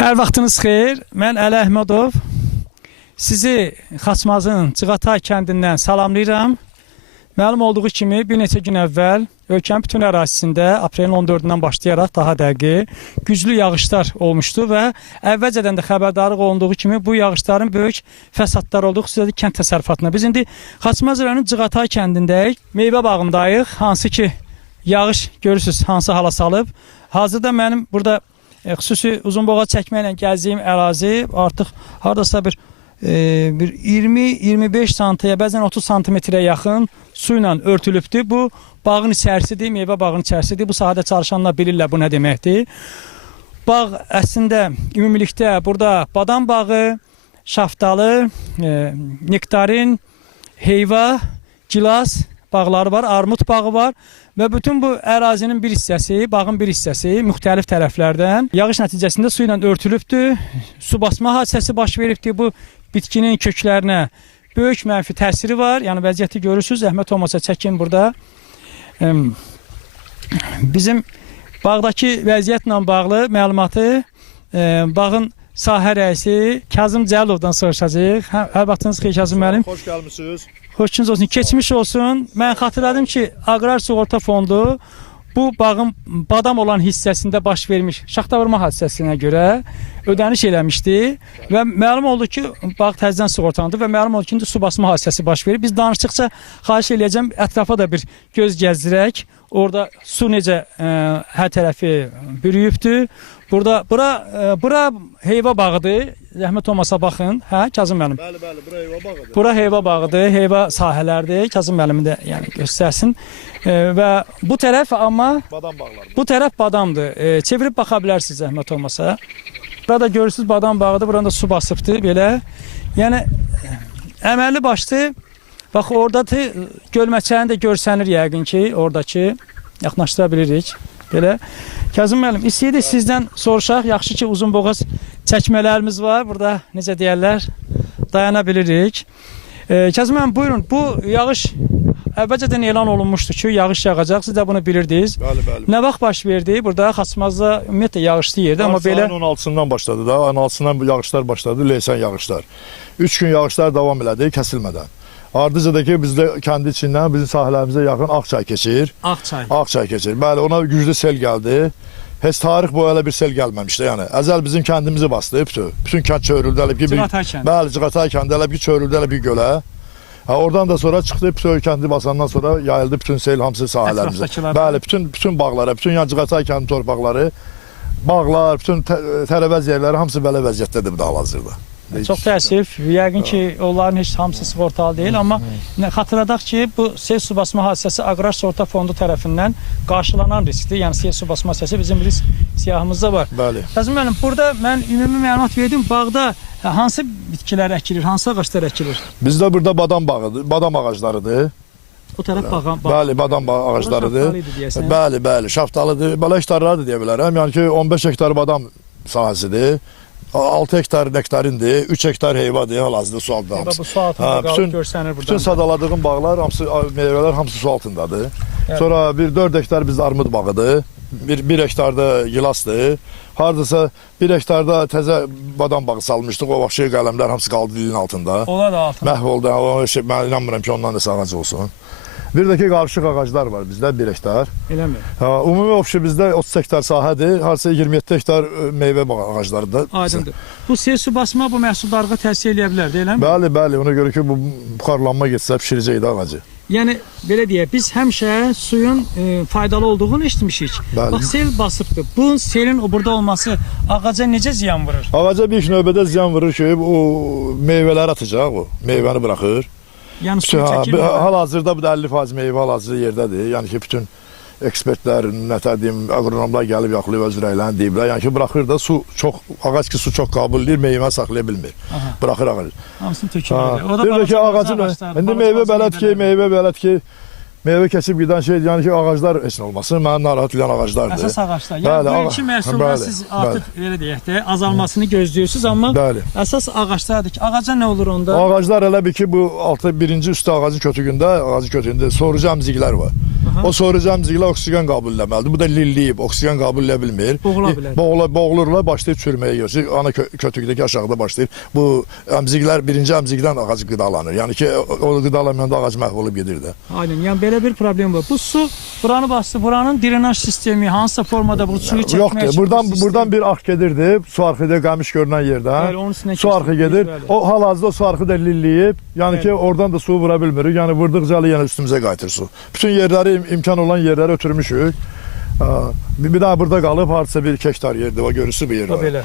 Hər vaxtınız xeyir. Mən Əli Əhmədov. Sizi Xaçmazın Cığatay kəndindən salamlayıram. Məlum olduğu kimi bir neçə gün əvvəl ölkənin bütün ərazisində aprelin 14-dən başlayaraq daha dəqiq güclü yağışlar olmuşdu və əvvəlcədən də xəbərdarlıq olunduğu kimi bu yağışların böyük fəsadlar olduğu xüsusilə kənd təsərrüfatına. Biz indi Xaçmaz rayonunun Cığatay kəndindəyik. Meyvə bağındayıq. Hansı ki yağış görürsünüz hansı hala salıb. Hazırda mənim burada xüsusi uzunboğaz çəkməklə gəzdiyim ərazi artıq hardasa bir 20-25 santiyə, bəzən 30 santimetrə yaxın su ilə örtülübdür. Bu bağın içərisidir, meyvə bağının içərisidir. Bu sahədə çalışanlar bilirlər bu nə deməkdir. Bağ əslində ümumilikdə burada badam bağı, şaftalı, nektarin, heyva, gilas bağları var, armud bağı var. Və bütün bu ərazinin bir hissəsi, bağın bir hissəsi müxtəlif tərəflərdən yağış nəticəsində su ilə örtülübdür. Su basma hadisəsi baş veribdir. Bu bitkinin köklərinə böyük mənfi təsiri var. Yəni vəziyyəti görürsünüz. Zəhmət olmasa çəkin burada. Bizim bağdakı vəziyyətlə bağlı məlumatı bağın sahə rəisi Kazım Cəlilovdan soruşacağıq. Hər vaxtınız xeyir Kazım müəllim. Xoş gəlmisiniz. Xoşunuz olsun, keçmiş olsun. Mən xatırladım ki, Aqrar Sığorta Fondu bu bağın badam olan hissəsində baş vermiş şaxta vurma hadisəsinə görə ödəniş eləmişdi və məlum oldu ki, bağ təzədən sığortalandı və məlum oldu ki, su basma hadisəsi baş verir. Biz danışdıqca xahiş eləyəcəm, ətrafa da bir göz gəzdirək. Orada su necə hər tərəfi bürüyübdür. Bura heyva bağıdır. Zəhmət olmasa baxın. Hə, Kazım müəllim? Bəli, bura heyva bağıdır. Bura heyva bağıdır, heyva sahələrdir. Kazım müəllimi də yəni göstərsin. Və bu tərəf amma Badam bağları. bu tərəf badamdır. Çevirib baxa bilərsiniz zəhmət olmasa. Burada görürsünüz badam bağıdır. Burada su basıbdır belə. Yəni əməlli başlı bax oradakı gölməçəni də görsənir yəqin ki, oradakı yaxınlaşdıra bilirik. Belə. Kazım müəllim, istəyirdik sizdən soruşaq. Yaxşı ki, uzunboğaz çəkmələrimiz var. Burada necə deyərlər, dayana bilirik. Kazım müəllim, buyurun. Bu yağış əvvəlcədən elan olunmuşdu ki, yağış yağacaq. Siz də bunu bilirdiniz. Bəli. Nə vaxt baş verdi? Burada Xaçmazda ümumiyyətlə yağışlı yerdir, amma belə ayın 16-sından başladı da. Ayın 16-sından bu yağışlar başladı, leysan yağışlar. 3 gün yağışlar davam elədi, kəsilmədən. Ardıca da ki, bizdə kəndi içindən bizim sahələrimizə yaxın Ağçay keçir. Ağçay keçir. Bəli, ona güclü sel gəldi. Heç tarix boyu elə bir sel gəlməmişdi. Yəni əzəl bizim kəndimizi bastı, bütün kənd çövrüldü elə bir bəli, Cığatay kəndi elə bir çövrüldü elə bir gölə. Oradan da sonra çıxdı, bütün kəndi basandan sonra yayıldı bütün sel hamısı sahələrimizə. Bəli, bütün bağlara, bütün yan Cığatay kəndi torpaqları, bağlar, bütün tərəvəz yerləri hamısı belə vəziyyətdədir bu da hal-hazırda. Çox təəssüf. Yəqin ki, onların heç hamısı sığortalı deyil, amma xatırladaq ki, bu sel su basma hadisəsi Aqrar Sığorta Fondu tərəfindən qarşılanan riskdir. Yəni sel su basma hadisəsi bizim risk siyahımızda var. Bəli. Kazım müəllim, burada mən ümumi məlumat verdim. Bağda hansı bitkilər əkilir, hansı ağaclar əkilir? Bizdə burada badam bağıdır, badam ağaclarıdır. O tərəf bağ. Bəli, badam ağaclarıdır. Bəli, şaftalıdır. Belə hektarları da deyə bilərəm. Yəni ki, 15 hektar badam sahəsidir. 6 hektar nektarindir, 3 hektar heyvadır, hal-hazırda su altında hamısı. Bu su altında qalıb görsənir buradan. Bütün sadaladığım bağlar, meyvələr hamısı su altındadır. Evet. Sonra bir 4 hektar bizdə armud bağıdır, 1 hektarda gilasdır. Hardasa 1 hektarda təzə badam bağı salmışdıq, o vaxt qələmlər hamısı qaldı dilin altında. Onlar da altında. Məhv oldu, mən inanmıram ki, ondan da ağacı olsun. Bir də ki, qarışıq ağaclar var bizdə, 1 hektar. Eləmi? Ümumi ofşu bizdə 30 hektar sahədir, harasa 27 hektar meyvə ağaclarıdır. Aydındır. Bu sel su basma bu məhsuldarlığa təsir eləyə bilər, deyilmi? Bəli, ona görə ki, bu buxarlanma getsə pişirəcəkdir ağacı. Yəni, belə deyək, biz həmişə suyun faydalı olduğunu eşitmişik. Bax, sel basıbdır. Bu selin burada olması ağaca necə ziyan vurur? Ağaca bir növbədə ziyan vurur ki, o meyvələri atacaq, o meyvəni buraxır. Yəni su çəkir. Hal-hazırda bu da 50% meyvə hal-hazırda yerdədir. Yəni ki, bütün ekspertlər, agronomlar gəlib yaxılıb öz ürəklərini deyiblər. Yəni ki, buraxır da su çox, ağac ki su çox qəbul edir, meyvə saxlaya bilmir. Buraxır ağacı. Hamısını tökülür. Bir də ki, ağacın, indi meyvə belədir ki, meyvə keçib gedən şey, yəni ki, ağaclar heç nə olmasın, mənim narahat edən ağaclardır. Əsas ağaclar. Yəni, bu iki məhsullar siz artıq, elə deyək də, azalmasını gözləyirsiniz, amma əsas ağaclardır ki, ağaca nə olur onda? Ağaclar elə bir ki, bu birinci üstü ağacın kötüyündə sorucu əmziklər var. O sorucu əmciklər oksigen qəbul eləməlidir. Bu da lilliyib, oksigen qəbul elə bilmir. Boğula bilər. Boğulurlar, başlayır çürüməyə görür. Ana kötükdəki aşağıda başlayır. Bu əmciklər birinci əmcikdən ağac qidalanır. Yəni ki, o qidalanmayanda ağac məhv olub gedir də. Aynen. Yəni belə bir problem var. Bu su buranı bastı. Buranın drenaj sistemi hansısa formada bu suyu çəkmək yoxdur. Buradan bir arx gedirdi. Su arxıda qəmiş görünən yerdən. Bəli, su arxı gedir. O hal-hazırda o su arxı da lilliyib. Yəni ki, oradan da su vura bilmirik. Yəni vurduqca yenə üstümüzə qayıtır su. Bütün yerləri, imkan olan yerləri ötürmüşük. Bir daha burada qalıb, hardasa 1 hektar yerdir, o görürsü bu yerdə.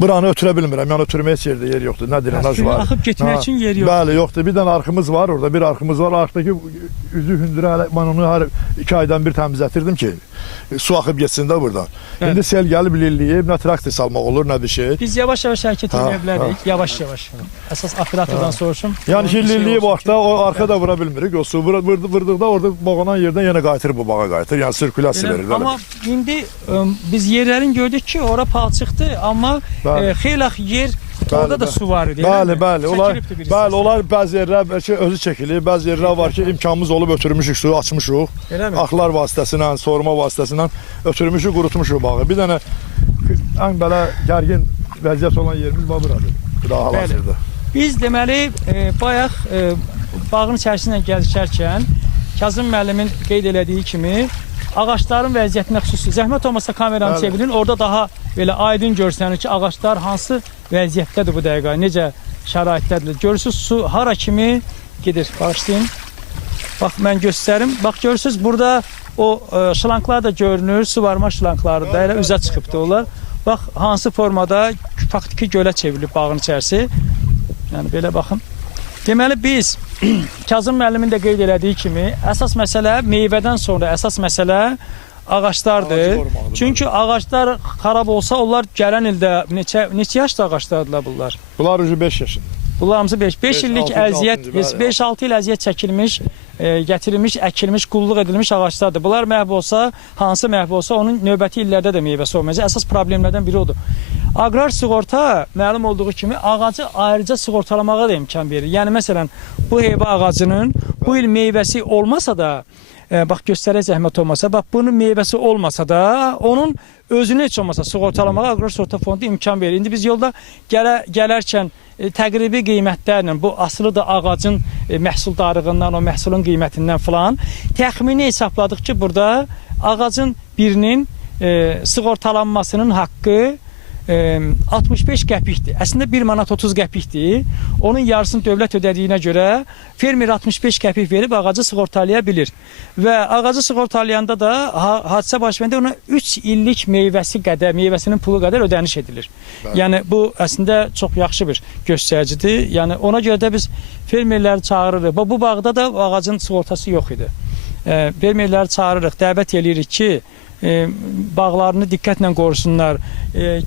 Buranı ötürə bilmirəm, yəni ötürməyə heç yerdə yer yoxdur, nə drenaj var. Axıb getmək üçün yer yoxdur. Bəli, yoxdur. Bir dənə arxımız var, orada bir arxımız var. Arxdakı üzü hündürə, mən onu hər 2 aydan bir təmizlətirdim ki, su axıb geçsin də buradan. İndi sel gəlib lilliyib, nə traktor salmaq olur, nə bir şey. Biz yavaş-yavaş hərəkət edə bilərik, yavaş-yavaş. Əsas operatordan soruşum. Yəni ki, lilliyib vaxtda o arxa da vura bilmirik. O su vurduqda orada boğulan yerdən yenə qayıtır, bu bağa qayıtır. Yəni sirkulyasiya verir. Amma indi biz yerlərin gördük ki, ora palçıqdır, amma xeyli yer orada da su var idi. Bəli. Onlar bəzi yerlər özü çəkilir, bəzi yerlər var ki, imkanımız olub ötürmüşük suyu, açmışıq. Axlar vasitəsilə, sorma vasitəsilə ötürmüşük, qurutmuşuq bağı. Bir dənə ən belə gərgin vəziyyət olan yerimiz var buradır. Daha hal-hazırda. Biz deməli bayaq bağın içərisindən gəzişərkən Kazım müəllimin qeyd elədiyi kimi ağaçların vəziyyətinə xüsusi zəhmət olmasa kameranı çevirin, orada daha belə aydın görsənir ki, ağaçlar hansı vəziyyətdədir bu dəqiqə, necə şəraitdədir. Görürsünüz su hara kimi gedir. Başlayın. Bax mən göstərim. Bax görürsünüz burada o şlanklar da görünür, su varma şlankları da elə üzə çıxıbdı onlar. Bax hansı formada faktiki gölə çevrilib bağın içərisi. Yəni belə baxın. Deməli biz Kazım müəllimin də qeyd elədiyi kimi əsas məsələ meyvədən sonra əsas məsələ ağaçlardır. Çünki ağaçlar xarab olsa onlar gələn ildə neçə yaşlı ağaçlardılar bunlar? Bunlar 5 yaşında. Bunlar hamısı 5 illik əziyyət, 5-6 il əziyyət çəkilmiş, gətirilmiş, əkilmiş, qulluq edilmiş ağaçlardır. Bunlar məhv olsa, hansı məhv olsa onun növbəti illərdə də meyvəsi olmayacaq. Əsas problemlərdən biri odur. Aqrar sığorta məlum olduğu kimi ağacı ayrıca sığortalamağa da imkan verir. Yəni məsələn bu heyva ağacının bu il meyvəsi olmasa da, bax göstərək zəhmət olmasa, bax bunun meyvəsi olmasa da, onun özünü heç olmasa sığortalamağa Aqrar Sığorta Fondu imkan verir. İndi biz yolda gələrkən təqribi qiymətlərlə, bu asılı da ağacın məhsuldarlığından, o məhsulun qiymətindən filan təxmini hesabladıq ki, burada ağacın birinin sığortalanmasının haqqı 65 qəpikdir. Əslində 1 manat 30 qəpikdir. Onun yarısını dövlət ödədiyinə görə fermer 65 qəpik verib ağacı sığortalaya bilir. Və ağacı sığortalayanda da hadisə baş verəndə ona 3 illik meyvəsinin pulu qədər ödəniş edilir. Yəni bu əslində çox yaxşı bir göstəricidir. Yəni ona görə də biz fermerləri çağırırıq. Bu bağda da ağacın sığortası yox idi. Fermerləri çağırırıq, dəvət edirik ki, bağlarını diqqətlə qorusunlar.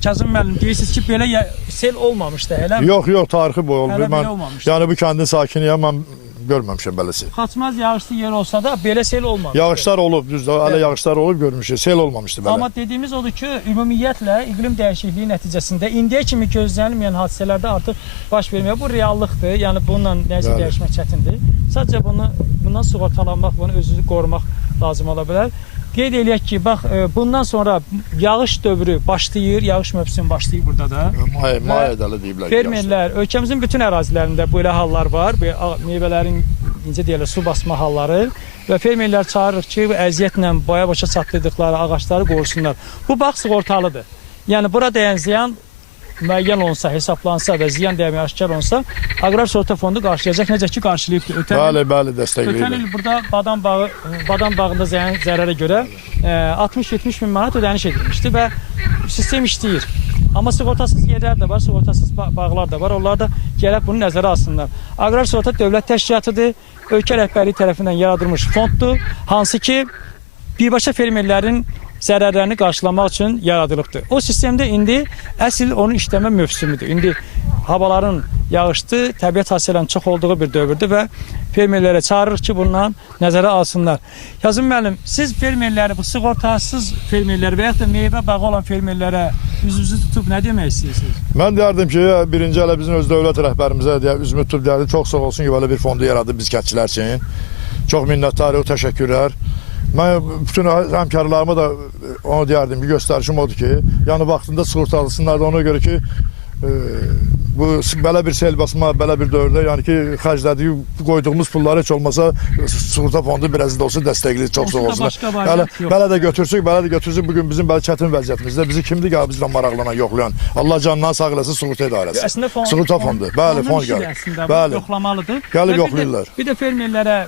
Kazım müəllim deyirsiniz ki, belə sel olmamışdı, eləmi? Yox, tarixi boy olmuyor. Yəni bu kəndin sakiniyəm, mən görməmişəm beləsi. Xaçmaz yağışlı yer olsa da belə sel olmamışdı. Yağışlar olub, düzdür, hələ yağışlar olub görmüşük, sel olmamışdı belə. Amma dediyimiz odur ki, ümumiyyətlə iqlim dəyişikliyi nəticəsində indiyə kimi gözlənilməyən hadisələrdə artıq baş vermir. Bu reallıqdır, yəni bununla nəzər dəyişmək çətindir. Sadəcə bundan sığortalanmaq, bunu özünü qorumaq lazım ola bilər. Qeyd eləyək ki, bax, bundan sonra yağış dövrü başlayır, yağış mövsümü başlayır burada da. Mayədəli deyiblər. Fermerlər, ölkəmizin bütün ərazilərində belə hallar var, meyvələrin, necə deyirlər, su basma halları və fermerlər çağırırıq ki, əziyyətlə boya-başa çatdırdıqları ağaçları qorusunlar. Bu bağ sığortalıdır. Yəni, bura dəyən ziyan müəyyən olunsa, hesablansa və ziyan dəyəmi aşkar olunsa, Aqrar Sığorta Fondu qarşılayacaq. Necə ki, qarşılayıbdır. Bəli, dəstəkləyir. Ötən il burada badam bağında zərərə görə 60-70 min manat ödəniş edilmişdi və sistem işləyir. Amma sığortasız yerlər də var, sığortasız bağlar da var. Onlar da gəlib bunu nəzərə alsınlar. Aqrar Sığorta dövlət təşkilatıdır, ölkə rəhbərliyi tərəfindən yaradılmış fonddur, hansı ki, birbaşa fermerlərin zərərlərini qarşılamaq üçün yaradılıbdır. O sistemdə indi əsl onun işləmə mövsümüdür. İndi havaların yağışlı, təbiət hadisələrinin çox olduğu bir dövrdür və fermerlərə çağırırıq ki, bundan nəzərə alsınlar. Kazım müəllim, siz fermerləri, bu sığortasız fermerləri və yaxud da meyvə bağı olan fermerlərə üzünüzü tutub nə demək istəyirsiniz? Mən deyərdim ki, birinci elə bizim öz dövlət rəhbərimizə üzümü tutub deyərdim, çox sağ olsun ki, belə bir fondu yaradıb biz kəndçilər üçün. Çox minnətdarıq, təşəkkürlər. Mən bütün həmkarlarıma da onu deyərdim, bir göstərişim odur ki, yəni vaxtında sığortalısınlar da ona görə ki, bu belə bir sel basma, belə bir dövrdə, yəni ki, xərclədiyi, qoyduğumuz pullar heç olmasa sığorta fondu biraz da olsa dəstəkləyir, çox sağ olsunlar. Belə də götürsük, bugün bizim belə çətin vəziyyətimizdə bizi kimdir ki, bizlə maraqlanan, yoxlayan? Allah canından sağ eləsin, sığorta idarəsi. Sığorta fondu, bəli, fond gəlir. Bəli, yoxlamalıdır. Gəlib yoxlayırlar. Bir də fermerlərə,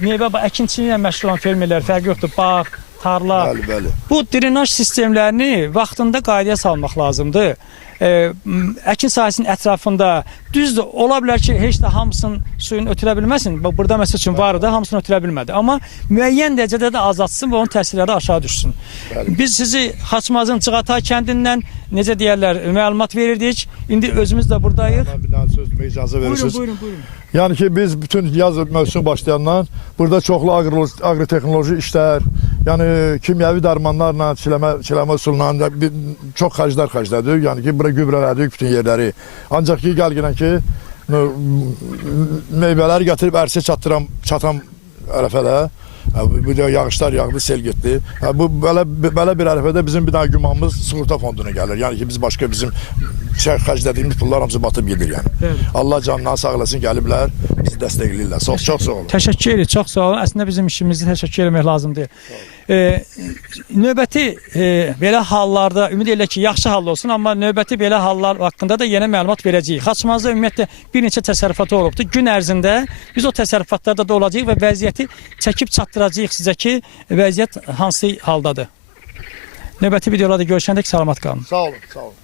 meyvə əkinçiliyi ilə məşğul olan fermerlər fərqi yoxdur, bağ, tarla. Bəli. Bu drenaj sistemlərini vaxtında qaydaya salmaq lazımdır. Əkin sahəsinin ətrafında düzdür, ola bilər ki, heç də hamısının suyunu ötürə bilməsin. Burada məsəl üçün var da, hamısını ötürə bilmədi. Amma müəyyən dərəcədə də azaltsın və onun təsirləri aşağı düşsün. Bəli. Biz sizi Xaçmazın Cığatay kəndindən necə deyərlər, məlumat verirdik. İndi özümüz də buradayıq. Bir daha sözümə icazə verirsiniz. Buyurun. Yəni ki, biz bütün yaz mövsümü başlayandan burada çoxlu aqrotexnoloji işlər, yəni kimyəvi dərmanlarla, çiləmə üsullarla çox xərclədik. Yəni ki, bura gübrələdik bütün yerləri. Ancaq ki, gəlginən ki, meyvələri gətirib ərsə çatan ərəfədə, bu da yağışlar yağdı, sel getdi. Bu belə bir ərəfədə bizim bir dənə gümanımız sığorta fonduna gəlir. Yəni ki, biz başqa bizim xərclədiyimiz pullar hamısı batıb gedir yəni. Evet. Allah canından sağ eləsin, gəliblər, bizi dəstəkləyirlər. Çox sağ olun. Təşəkkür edirik, çox sağ olun. Əslində bizim işimizi təşəkkür etmək lazımdır. Növbəti belə hallarda ümid edirəm ki, yaxşı hal olsun, amma növbəti belə hallar haqqında da yeni məlumat verəcəyik. Xaçmazda ümumiyyətlə bir neçə təsərrüfatı olubdur. Gün ərzində biz o təsərrüfatlarda da olacağıq və vəziyyəti çəkib çatdıracağıq sizə ki, vəziyyət hansı haldadır. Növbəti videolarda görüşəndək salamat qalın. Sağ olun, sağ olun.